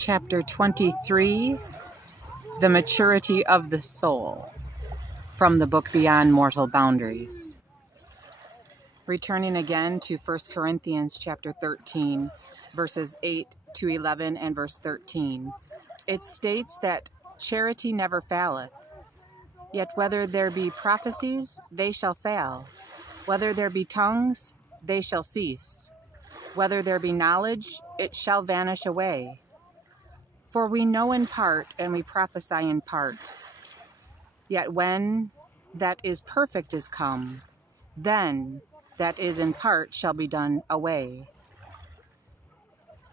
Chapter 23, The Maturity of the Soul, from the book Beyond Mortal Boundaries. Returning again to 1 Corinthians chapter 13, verses 8 to 11 and verse 13, it states that charity never faileth. Yet whether there be prophecies, they shall fail. Whether there be tongues, they shall cease. Whether there be knowledge, it shall vanish away. For we know in part, and we prophesy in part. Yet when that is perfect is come, then that is in part shall be done away.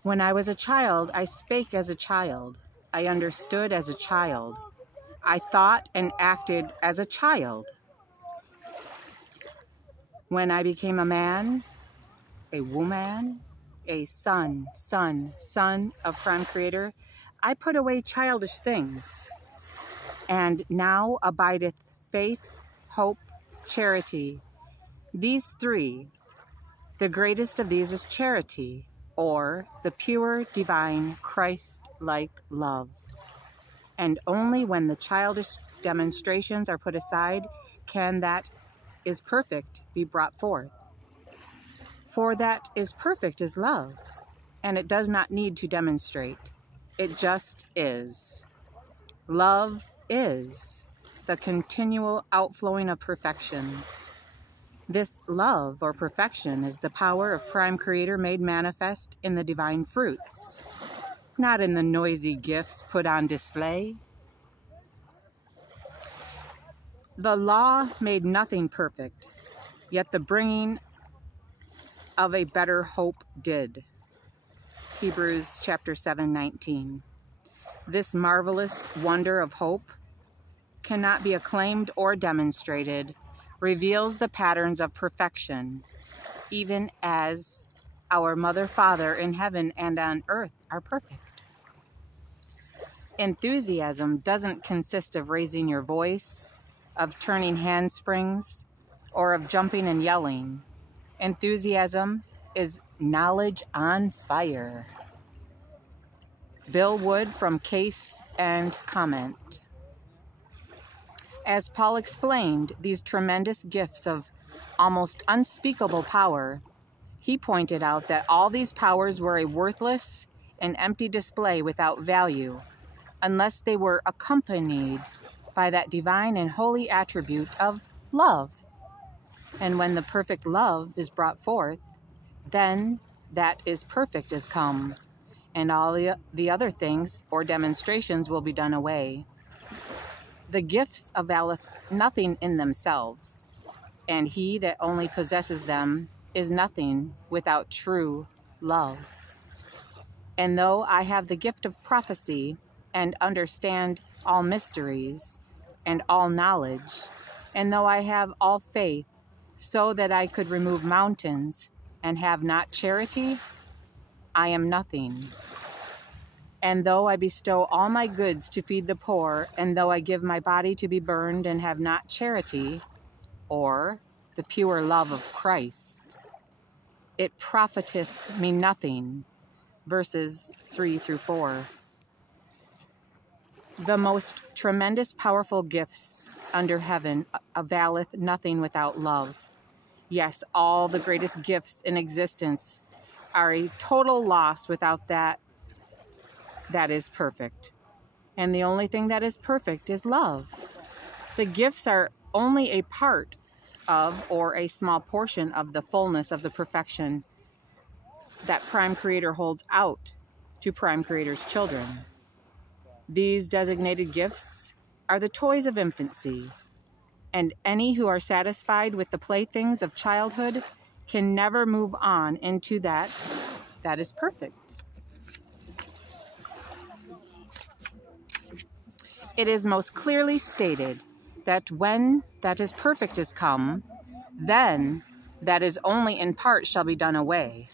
When I was a child, I spake as a child. I understood as a child. I thought and acted as a child. When I became a man, a woman, a son of Prime Creator, I put away childish things. And now abideth faith, hope, charity. These three. The greatest of these is charity, or the pure, divine, Christ-like love. And only when the childish demonstrations are put aside can that is perfect be brought forth. For that is perfect is love, and it does not need to demonstrate. It just is. Love is the continual outflowing of perfection. This love or perfection is the power of Prime Creator made manifest in the divine fruits, not in the noisy gifts put on display. The law made nothing perfect, yet the bringing of a better hope did. Hebrews chapter 7:19. This marvelous wonder of hope cannot be acclaimed or demonstrated, reveals the patterns of perfection, even as our Mother, Father in heaven and on earth are perfect. Enthusiasm doesn't consist of raising your voice, of turning handsprings, or of jumping and yelling. Enthusiasm is knowledge on fire. Bill Wood from Case and Comment. As Paul explained these tremendous gifts of almost unspeakable power, he pointed out that all these powers were a worthless and empty display without value, unless they were accompanied by that divine and holy attribute of love. And when the perfect love is brought forth, then that is perfect is come, and all the other things or demonstrations will be done away. The gifts availeth nothing in themselves, and he that only possesses them is nothing without true love. And though I have the gift of prophecy, and understand all mysteries, and all knowledge, and though I have all faith, so that I could remove mountains, and have not charity, I am nothing. And though I bestow all my goods to feed the poor, and though I give my body to be burned, and have not charity, or the pure love of Christ, it profiteth me nothing. Verses 3 through 4. The most tremendous powerful gifts under heaven availeth nothing without love. Yes, all the greatest gifts in existence are a total loss without that is perfect. And the only thing that is perfect is love. The gifts are only a part of, or a small portion of, the fullness of the perfection that Prime Creator holds out to Prime Creator's children. These designated gifts are the toys of infancy, and any who are satisfied with the playthings of childhood can never move on into that is perfect. It is most clearly stated that when that is perfect is come, then that is only in part shall be done away.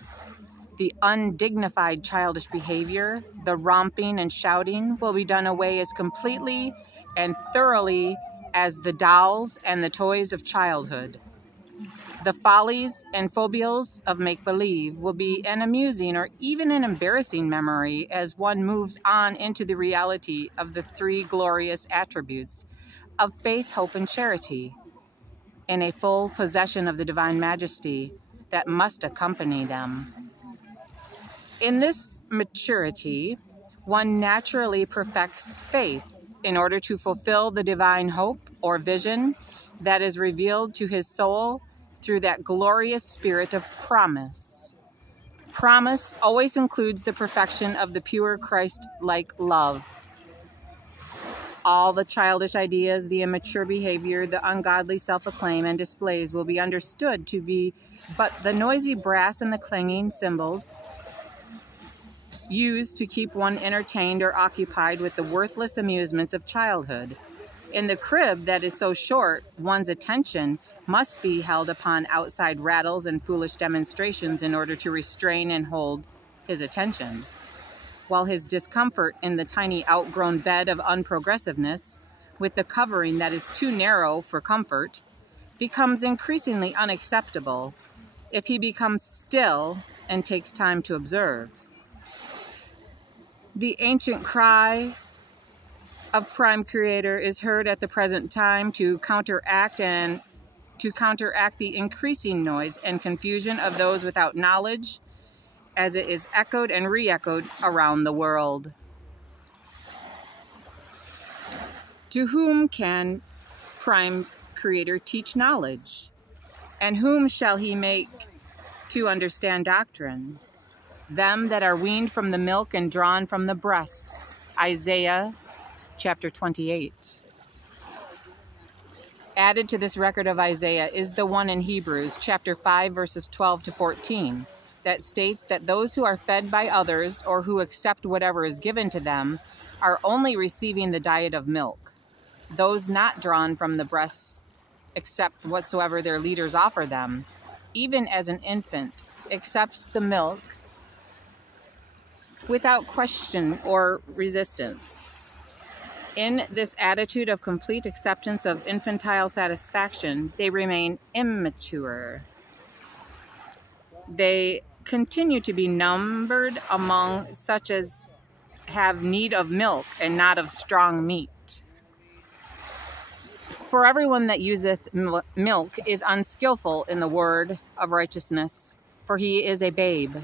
The undignified childish behavior, the romping and shouting will be done away as completely and thoroughly as the dolls and the toys of childhood. The follies and foibles of make-believe will be an amusing or even an embarrassing memory as one moves on into the reality of the three glorious attributes of faith, hope, and charity, in a full possession of the divine majesty that must accompany them. In this maturity, one naturally perfects faith in order to fulfill the divine hope or vision that is revealed to his soul through that glorious spirit of promise. Promise always includes the perfection of the pure Christ-like love. All the childish ideas, the immature behavior, the ungodly self-acclaim and displays will be understood to be but the noisy brass and the clanging cymbals used to keep one entertained or occupied with the worthless amusements of childhood. In the crib that is so short, one's attention must be held upon outside rattles and foolish demonstrations in order to restrain and hold his attention, while his discomfort in the tiny outgrown bed of unprogressiveness, with the covering that is too narrow for comfort, becomes increasingly unacceptable if he becomes still and takes time to observe. The ancient cry of Prime Creator is heard at the present time to counteract the increasing noise and confusion of those without knowledge, as it is echoed and re-echoed around the world. To whom can Prime Creator teach knowledge? And whom shall he make to understand doctrine? Them that are weaned from the milk and drawn from the breasts. Isaiah chapter 28. Added to this record of Isaiah is the one in Hebrews chapter 5 verses 12 to 14 that states that those who are fed by others or who accept whatever is given to them are only receiving the diet of milk. Those not drawn from the breasts accept whatsoever their leaders offer them, even as an infant accepts the milk without question or resistance. In this attitude of complete acceptance of infantile satisfaction, they remain immature. They continue to be numbered among such as have need of milk and not of strong meat. For everyone that useth milk is unskillful in the word of righteousness, for he is a babe.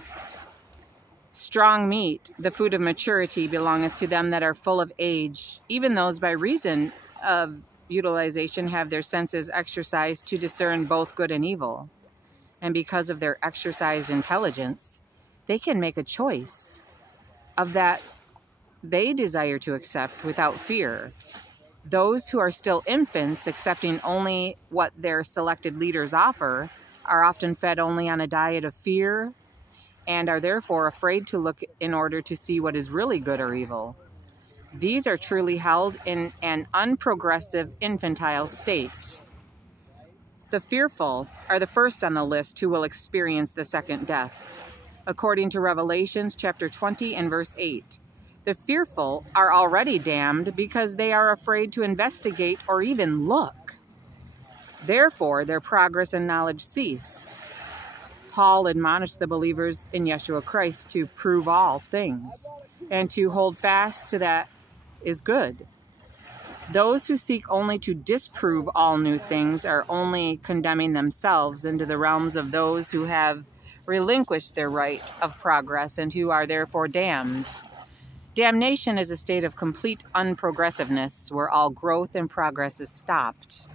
Strong meat, the food of maturity, belongeth to them that are full of age, even those by reason of utilization have their senses exercised to discern both good and evil. And because of their exercised intelligence, they can make a choice of that they desire to accept without fear. Those who are still infants, accepting only what their selected leaders offer, are often fed only on a diet of fear and are therefore afraid to look in order to see what is really good or evil. These are truly held in an unprogressive infantile state. The fearful are the first on the list who will experience the second death. According to Revelations chapter 20 and verse 8, the fearful are already damned because they are afraid to investigate or even look. Therefore, their progress and knowledge cease. Paul admonished the believers in Yeshua Christ to prove all things and to hold fast to that is good. Those who seek only to disprove all new things are only condemning themselves into the realms of those who have relinquished their right of progress and who are therefore damned. Damnation is a state of complete unprogressiveness where all growth and progress is stopped.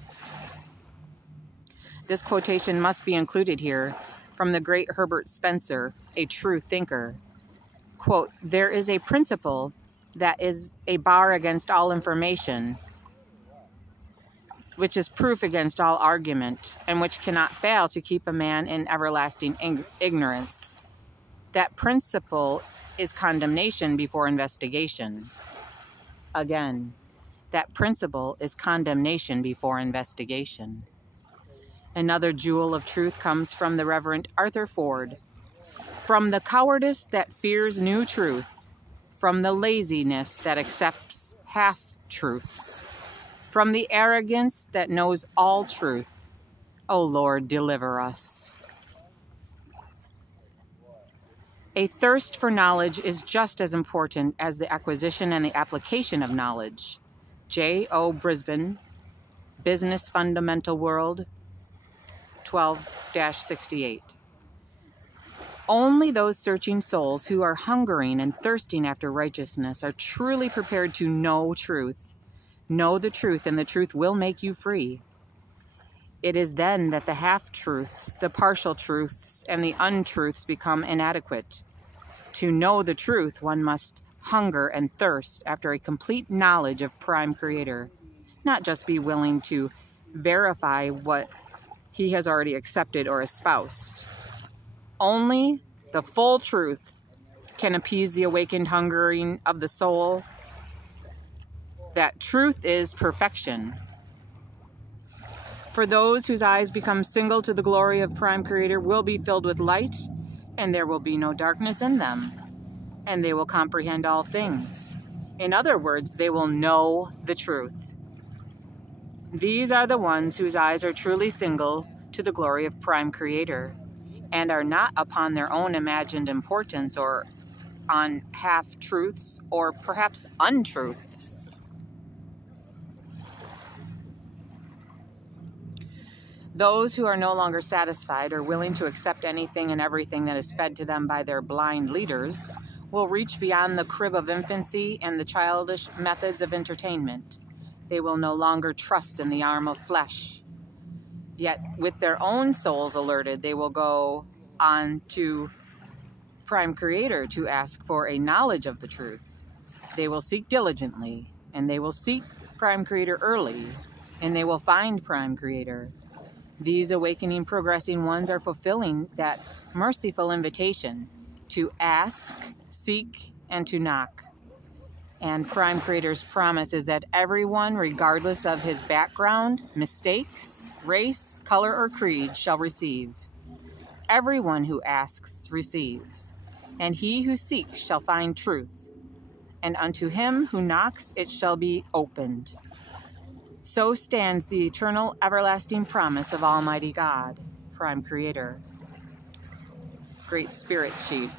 This quotation must be included here from the great Herbert Spencer, a true thinker. Quote, "There is a principle that is a bar against all information, which is proof against all argument, and which cannot fail to keep a man in everlasting ignorance. That principle is condemnation before investigation." Again, that principle is condemnation before investigation. Another jewel of truth comes from the Reverend Arthur Ford. From the cowardice that fears new truth, from the laziness that accepts half-truths, from the arrogance that knows all truth, O Lord, deliver us. A thirst for knowledge is just as important as the acquisition and the application of knowledge. J. O. Brisbane, Business Fundamental World, 12-68. Only those searching souls who are hungering and thirsting after righteousness are truly prepared to know truth. Know the truth, and the truth will make you free. It is then that the half-truths, the partial truths, and the untruths become inadequate. To know the truth, one must hunger and thirst after a complete knowledge of Prime Creator, not just be willing to verify what he has already accepted or espoused. Only the full truth can appease the awakened hungering of the soul. That truth is perfection. For those whose eyes become single to the glory of Prime Creator will be filled with light, and there will be no darkness in them, and they will comprehend all things. In other words, they will know the truth. These are the ones whose eyes are truly single to the glory of Prime Creator, and are not upon their own imagined importance or on half-truths or perhaps untruths. Those who are no longer satisfied or willing to accept anything and everything that is fed to them by their blind leaders will reach beyond the crib of infancy and the childish methods of entertainment. They will no longer trust in the arm of flesh. Yet, with their own souls alerted, they will go on to Prime Creator to ask for a knowledge of the truth. They will seek diligently, and they will seek Prime Creator early, and they will find Prime Creator. These awakening, progressing ones are fulfilling that merciful invitation to ask, seek, and to knock. And Prime Creator's promise is that everyone, regardless of his background, mistakes, race, color, or creed, shall receive. Everyone who asks receives, and he who seeks shall find truth. And unto him who knocks it shall be opened. So stands the eternal, everlasting promise of Almighty God, Prime Creator. Great Spirit Chief,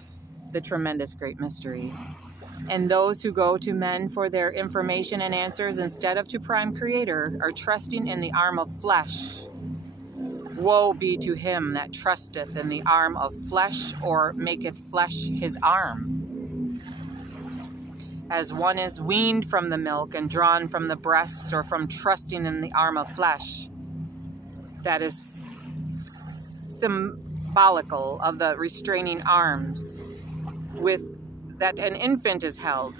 the tremendous great mystery. And those who go to men for their information and answers instead of to Prime Creator are trusting in the arm of flesh. Woe be to him that trusteth in the arm of flesh, or maketh flesh his arm. As one is weaned from the milk and drawn from the breasts, or from trusting in the arm of flesh, that is symbolical of the restraining arms with that an infant is held.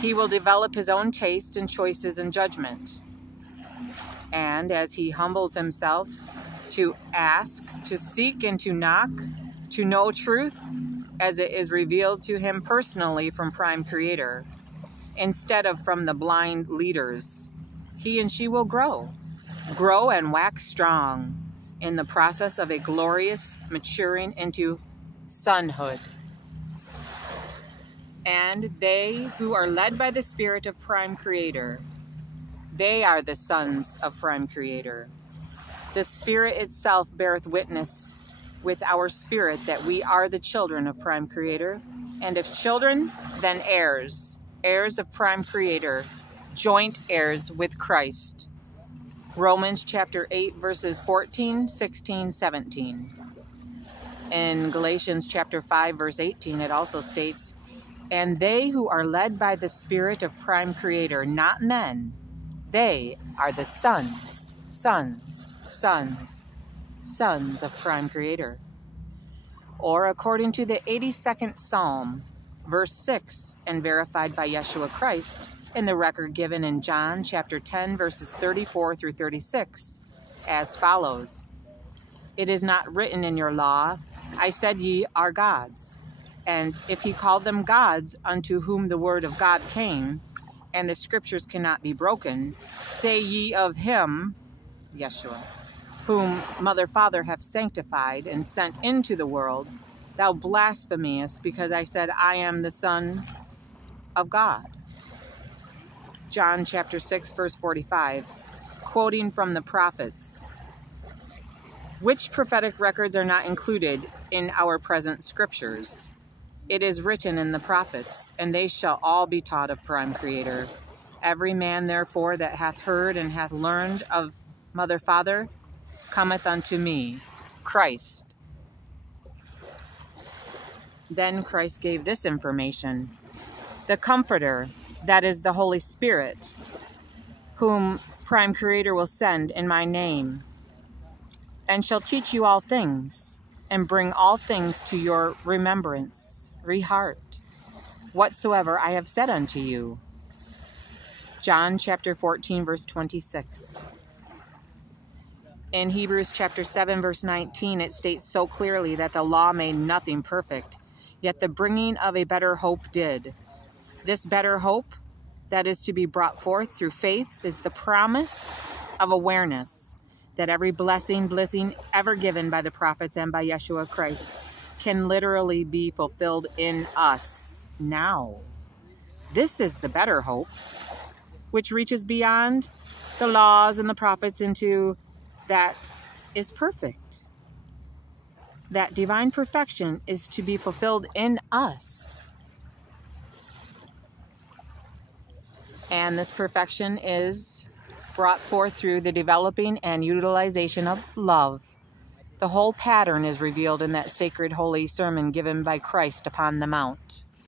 He will develop his own taste and choices and judgment. And as he humbles himself to ask, to seek, and to knock, to know truth as it is revealed to him personally from Prime Creator, instead of from the blind leaders, he and she will grow and wax strong in the process of a glorious maturing into sonhood. And they who are led by the Spirit of Prime Creator, they are the sons of Prime Creator. The Spirit itself beareth witness with our spirit that we are the children of Prime Creator, and if children, then heirs, heirs of Prime Creator, joint heirs with Christ. Romans chapter 8, verses 14, 16, 17. In Galatians chapter 5, verse 18, it also states, and they who are led by the Spirit of Prime Creator, not men, they are the sons of Prime Creator. Or according to the 82nd Psalm, verse 6, and verified by Yeshua Christ in the record given in John chapter 10, verses 34 through 36, as follows. It is not written in your law, I said ye are gods. And if he called them gods unto whom the word of God came, and the scriptures cannot be broken, say ye of him, Yeshua, whom Mother Father hath sanctified and sent into the world, thou blasphemest, because I said I am the Son of God. John chapter 6, verse 45, quoting from the prophets. Which prophetic records are not included in our present scriptures? It is written in the prophets, and they shall all be taught of Prime Creator. Every man, therefore, that hath heard and hath learned of Mother Father, cometh unto me, Christ. Then Christ gave this information: the Comforter, that is the Holy Spirit, whom Prime Creator will send in my name, and shall teach you all things, and bring all things to your remembrance, heart, whatsoever I have said unto you. John chapter 14, verse 26. In Hebrews chapter 7, verse 19, it states so clearly that the law made nothing perfect, yet the bringing of a better hope did. This better hope that is to be brought forth through faith is the promise of awareness that every blessing ever given by the prophets and by Yeshua Christ can literally be fulfilled in us now. This is the better hope, which reaches beyond the laws and the prophets into that is perfect. That divine perfection is to be fulfilled in us. And this perfection is brought forth through the developing and utilization of love. The whole pattern is revealed in that sacred holy sermon given by Christ upon the Mount.